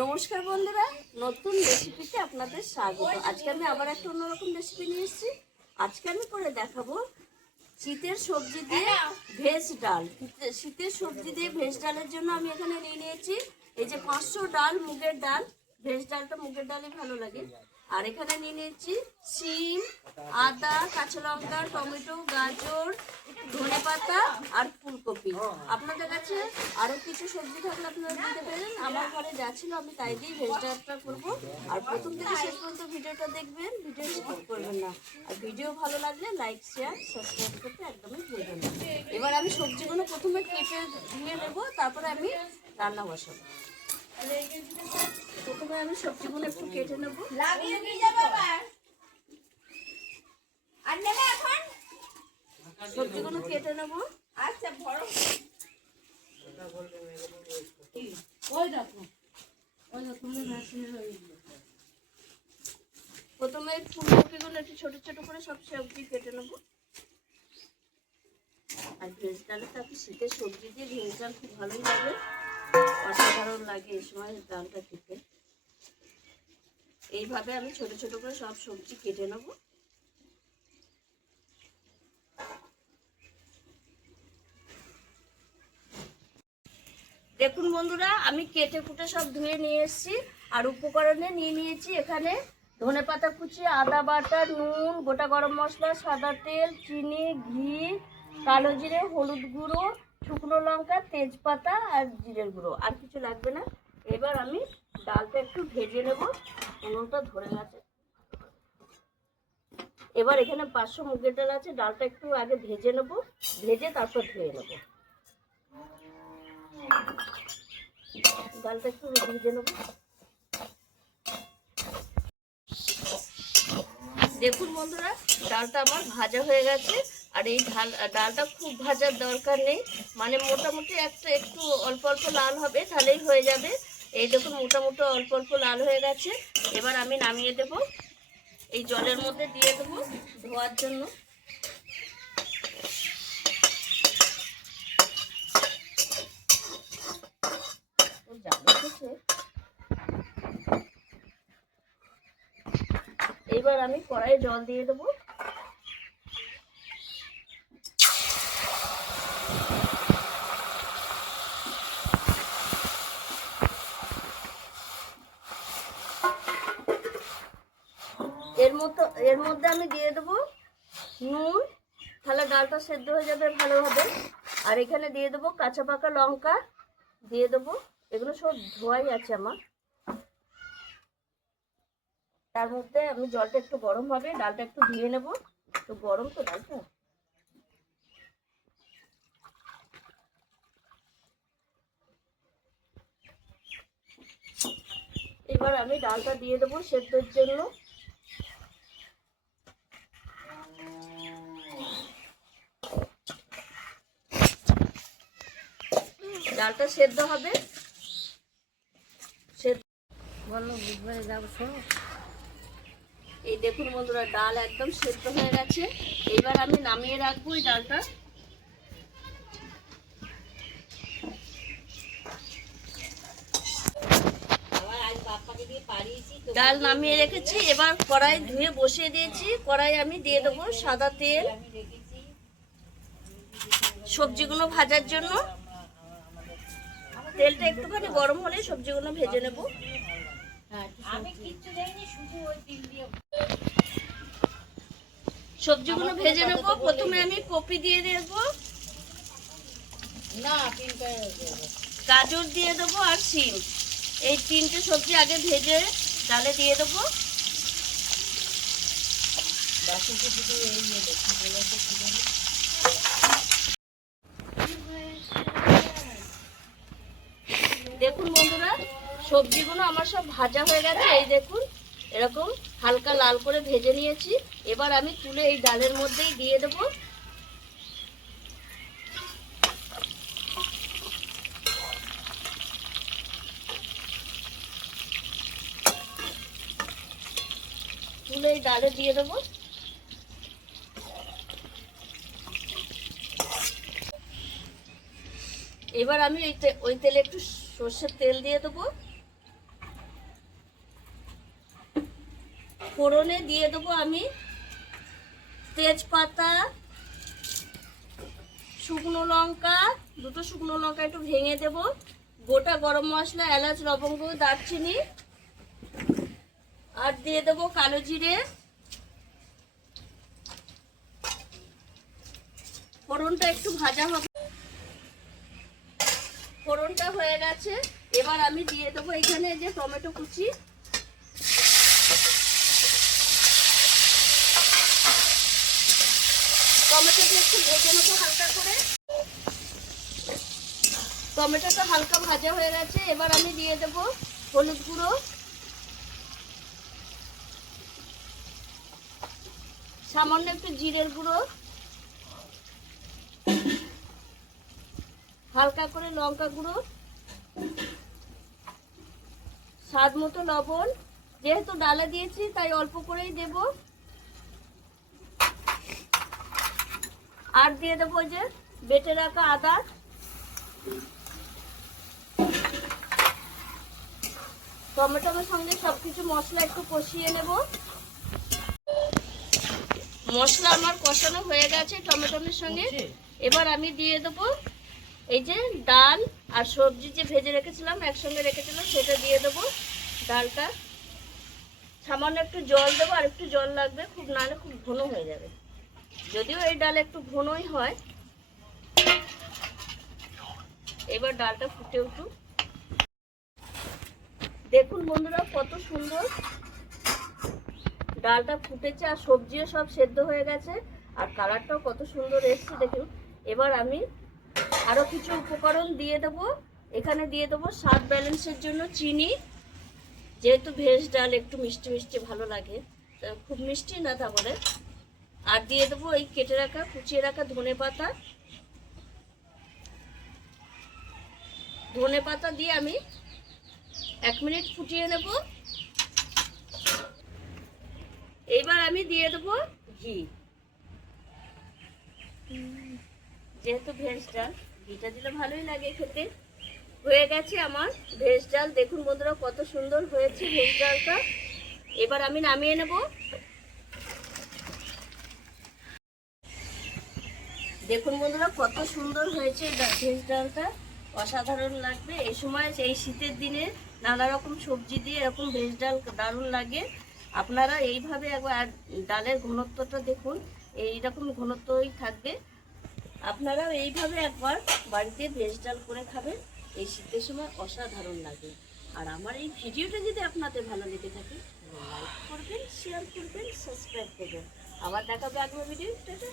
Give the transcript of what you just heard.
নমস্কার বন্ধুরা, নতুন রেসিপিতে আপনাদের স্বাগত। আজকে আমি আবার একটা অন্যরকম রেসিপি নিয়ে এসেছি। আজকে আমি করে দেখাবো শীতের সবজি দিয়ে ভেজ ডাল। শীতের সবজি দিয়ে ভেজ ডালের জন্য আমি এখানে নিয়ে নিয়েছি। এই যে পাঁচশো ডাল মুগের ডাল, ভেজ ডালটা মুগের ডালই ভালো লাগে। আর এখানে নিয়ে নিয়েছি সিম আদা, কাঁচা লঙ্কা, টমেটো, গাজর, ধনে পাতা আর ফুলকপি। আপনাদের কাছে আরও কিছু সবজি থাকলে আপনারা দিতে পারেন। আমার ঘরে যা ছিল আমি তাই দিয়ে ভেজ ডালটা করব। আর প্রথম থেকে শেষ পর্যন্ত ভিডিওটা দেখবেন, ভিডিও স্কিপ করবেন না। আর ভিডিও ভালো লাগলে লাইক, শেয়ার, সাবস্ক্রাইব করতে একদমই ভুলবেন না। এবার আমি সবজিগুলো প্রথমে কেটে ধুয়ে নেব, তারপরে আমি রান্না বসাবো। প্রথমে আমি সবজিগুলো একটু কেটে নেব। লাগিয়ে দিয়ে যাবে আবার। আর নেবে এখন? সবজিগুলো কেটে নেব। আচ্ছা বড়। ওই দেখো। দেখো প্রথমে ফুলকপিগুলো একটু ছোট ছোট করে সব সবজি কেটে নেব। আর ভেজ ডালে তো শীতের সবজি দিয়ে ভেজ ডাল খুব ভালোই লাগে। অসাধারণ লাগে এই সময় ডালটা খেতে। এইভাবে আমি ছোট ছোট করে সব সবজি কেটে নেব। দেখুন বন্ধুরা, আমি কেটে কুটে সব ধুয়ে নিয়ে এসেছি আর উপকরণে নিয়ে নিয়েছি এখানে ধনে পাতা কুচি, আদা বাটা, নুন, গোটা গরম মশলা, সাদা তেল, চিনি, ঘি, কালো জিরে, হলুদ গুঁড়ো শুকনো লঙ্কা, তেজপাতা আর জিরের গুঁড়ো। আর কিছু লাগবে না। এবার আমি ডালটা একটু ভেজে নেব। উনুনটা ধরে গেছে। এবার এখানে পাঁচশো মুগের ডাল আছে। ডালটা একটু আগে ভেজে নেব। ভেজে তারপর ধুয়ে নেব। ডালটা একটু ভেজে নেব। দেখুন বন্ধুরা, ডালটা আমার ভাজা হয়ে গেছে। আর এই ঢাল ডালটা খুব ভাজার দরকার নেই। মানে মোটামুটি একটা একটু অল্প অল্প লাল হবে, তাহলেই হয়ে যাবে। এই দেখুন, মোটামুটি অল্প অল্প লাল হয়ে গেছে। এবার আমি নামিয়ে দেব। এই জলের মধ্যে দিয়ে দেবো ধোয়ার জন্য। এইবার আমি কড়াইয়ে জল দিয়ে দেবো। এর মতো এর মধ্যে আমি দিয়ে দেবো নুন। তাহলে ডালটা সেদ্ধ হয়ে যাবে ভালোভাবে। আর এখানে দিয়ে দেবো কাঁচা পাকা লঙ্কা। দিয়ে দেবো। এগুলো সব ধোয়াই আছে আমার। তার মধ্যে আমি জলটা একটু গরম হবে, ডালটা একটু ধুয়ে নেব। তো গরম তো ডালটা। এবার আমি ডালটা দিয়ে দেবো সেদ্ধর জন্য। ডালটা সেদ্ধ হবে। বলো, বুধবারে যাব, শোনো। এই দেখুন বন্ধুরা, ডাল একদম সেদ্ধ হয়ে গেছে। এবার আমি নামিয়ে রাখব এই ডালটা। ডাল নামিয়ে রেখেছি, এবার কড়াই ধুয়ে বসিয়ে দিয়েছি। কড়াই আমি দিয়ে দেবো সাদা তেল। সবজিগুলো ভাজার জন্য। তেলটা একটুখানি গরম হলে সবজিগুলো ভেজে নেব। সবজিগুলো ভেজে নেব। প্রথমে আমি কপি দিয়ে দেবো। গাজর দিয়ে দেবো আর সিম এই তিনটে সবজি আগে ভেজে ডালে দিয়ে দেবো। বাকি সবজিগুলো আমার সব ভাজা হয়ে গেছে, এই দেখুন, এরকম হালকা লাল করে ভেজে নিয়েছি। এবার আমি তুলে এই ডালের মধ্যেই দিয়ে দেবো। তুলে এই ডালে দিয়ে দেবো। এবার আমি ওই ওই তেলে একটু সর্ষের তেল দিয়ে দেবো। ফোড়নে দিয়ে দেবো আমি তেজপাতা, শুকনো লঙ্কা, দুটো শুকনো লঙ্কা একটু ভেঙে দেব, গোটা গরম মশলা, এলাচ, লবঙ্গ, দারচিনি, আর দিয়ে দেবো কালো জিরে। ফোড়নটা একটু ভাজা হবে। ফোড়নটা হয়ে গেছে। এবার আমি দিয়ে দেবো এখানে যে টমেটো কুচি। টমেটোটা একটু হালকা করে। টমেটোটা হালকা ভাজা হয়ে গেছে, এবার আমি দিয়ে দেবো হলুদ গুঁড়ো। সামান্য একটু জিরের গুঁড়ো। হালকা করে লঙ্কা গুঁড়ো। স্বাদ মতো লবণ। যেহেতু ডালা দিয়েছি, তাই অল্প করেই দেব। আর দিয়ে দেবো যে বেটে রাখা আদা। টমেটোর সঙ্গে সব কিছু মশলা একটু কষিয়ে নেব। মশলা আমার কষানো হয়ে গেছে টমেটোর সঙ্গে। এবার আমি দিয়ে দেবো এই যে ডাল আর সবজি যে ভেজে রেখেছিলাম একসঙ্গে রেখেছিলাম সেটা দিয়ে দেবো ডালটা। সামান্য একটু জল দেবো আর একটু জল লাগবে খুব নাহলে খুব ঘন হয়ে যাবে। যদিও এই ডাল একটু ঘনই হয়। এবার ডালটা ফুটে উঠুক। দেখুন বন্ধুরা, কত সুন্দর। ডালটা ফুটেছে আর সবজিও সব সেদ্ধ হয়ে গেছে আর কালারটাও কত সুন্দর এসছে, দেখুন। এবার আমি আরও কিছু উপকরণ দিয়ে দেবো। এখানে দিয়ে দেবো স্বাদ ব্যালেন্সের জন্য চিনি। যেহেতু ভেজ ডাল একটু মিষ্টি মিষ্টি ভালো লাগে খুব মিষ্টি না তা বলে। আর দিয়ে দেবো এই কেটে রাখা, কুচিয়ে রাখা ধনে পাতা। ধনে পাতা দিয়ে আমি এক মিনিট ফুটিয়ে নেব। এইবার আমি দিয়ে দেবো ঘি। যেহেতু ভেজ ডাল, ঘিটা দিলে ভালোই লাগে খেতে। হয়ে গেছে আমার ভেজ ডাল। দেখুন বন্ধুরা কত সুন্দর হয়েছে ভেজ ডালটা। এবার আমি নামিয়ে নেব। দেখুন বন্ধুরা, কত সুন্দর হয়েছে ভেজ ডালটা। অসাধারণ লাগবে। এই সময় এই শীতের দিনে নানা রকম সবজি দিয়ে এরকম ভেজ ডাল দারুণ লাগে। আপনারা এইভাবে একবার ডালের ঘনত্বটা দেখুন। এইরকম ঘনত্বই থাকবে। আপনারাও এইভাবে একবার বাড়িতে ভেজ ডাল করে খাবেন। এই শীতের সময় অসাধারণ লাগে। আর আমার এই ভিডিওটা যদি আপনাদের ভালো লেগে থাকে, লাইক করবেন শেয়ার করবেন সাবস্ক্রাইব করবেন। আবার দেখাবে আগ্রহ ভিডিও